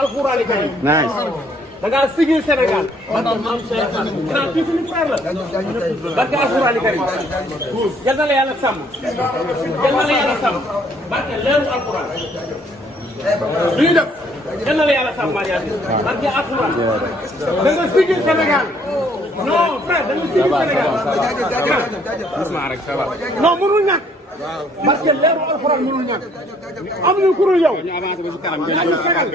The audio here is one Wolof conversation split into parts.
alxuraani karim. nice. da ngaa sigil Sénégal. grand kii suñu frère la. barke alxuraani karim. yal na la yàlla sàmm. yal na la yàlla sàmm. barke leeru alxuraan. lu ñu def. yal na la yàlla sàmm Mariane. barke alxuraan. da nga sigil Sénégal. non frère da nga sigil Sénégal. non mënul ñàkk. parce que leeru alxuraan mënul ñàkk. amuñu kuréel yow. yaa ñu fegal.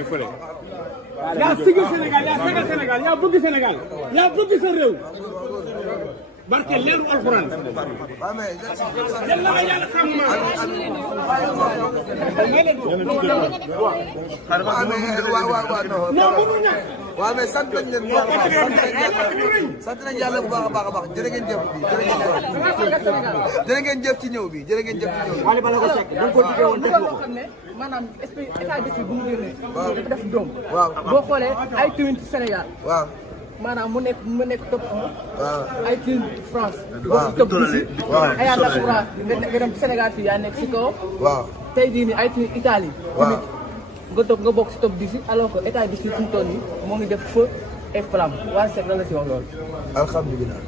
yaa sigil Sénégal yaa fegal Sénégal yaa bëgg Sénégal yaa bëgg sa réew. barke leeru alxuraan. yal na la yàlla sàmm ma. non mënul ñàkk. waaw mais sant nañ leen bu baax a baax sant nañ yàlla bu baax a baax jërë ngeen jëf bi jërë ngeen jëf ci ñëw bi jërë ngeen jëf ci ñëw bi. Wally Ballago Seck bu ko diggee woon def loo xam ne maanaam esprit état d'esprit bu mu génnee. waaw dafa def doom. waaw boo xoolee ay twin Sénégal. waaw maanaam mu nekk top 1. waaw ay twin France. waaw top 10. waaw ay diaspora nga dem Sénégal fii yaa nekk si kaw. waaw tey jii nii ay twin Italie. waaw nga bokk si top 10 alors que état d'esprit fi mu toll nii moo ngi def feu et flamme Wally Seck lan la si wax loolu. alhamdulilah.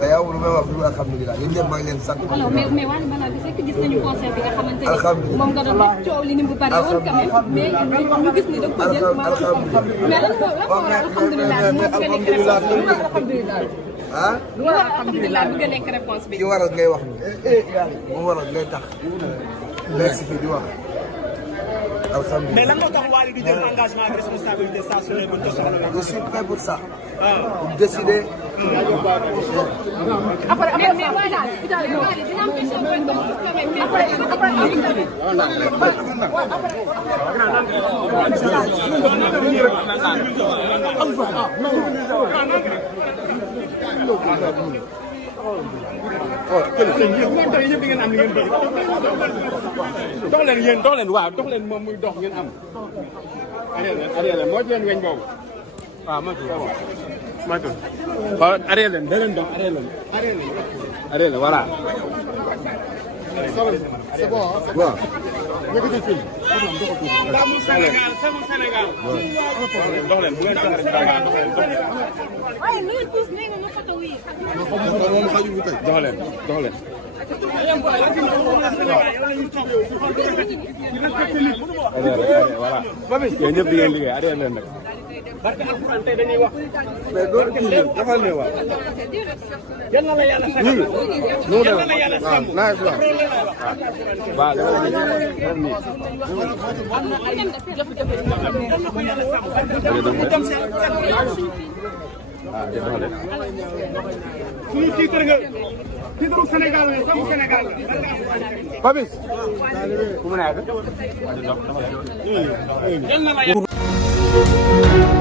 te yow lu may wax lu alhamdulilah yéen ñëpp maa ngi leen sant. alors mais Wally Ballago Seck gis nañu concert bi nga xamante ni alhamdulilah moom nga doon def coow li ni mu bari woon quand même mais ñu gis ni da nga ko jël alhamdulilah mais lan moo war a alhamdulilah lu nga nekk réponse bi ah lu war a alhamdulilah bi nga nekk réponse bi ki waral ngay wax ni mu waral ngay tax nekk si fii di wax alhamdulilah. mais lan moo tax Wally di jël engagement ak responsabilité saa su ne bu ñu ko soxla. je suis prêt pour ça. pour décider. après mais voilà Wally dina am question booy dox dox leen yéen dox leen waaw dox leen moom muy dox ngeen am. arrière leen moo ci leen weñ boobu waaw moytu xool arrière leen da leen dox arrière leen voilà. c'est bon waaw. Samu Sénégal samu Sénégal. dox leen bu ngeen dox leen waaye nu ngeen pousse nee nga ma photo wi dox leen. voilà. yéen ñëpp di ngeen liggéey arrière leen nag. barke alxuraan tey dañuy wax. mais loolu dafa ne waaw. yal na la yàlla sàmm. yal na la yàlla sàmm. waaw suñu titre nga titre Sénégal la samu Sénégal la. Papis. ku mu nekk. yal na la yàlla